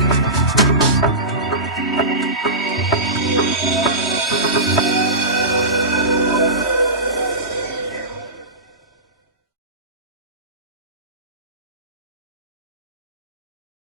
Thank you.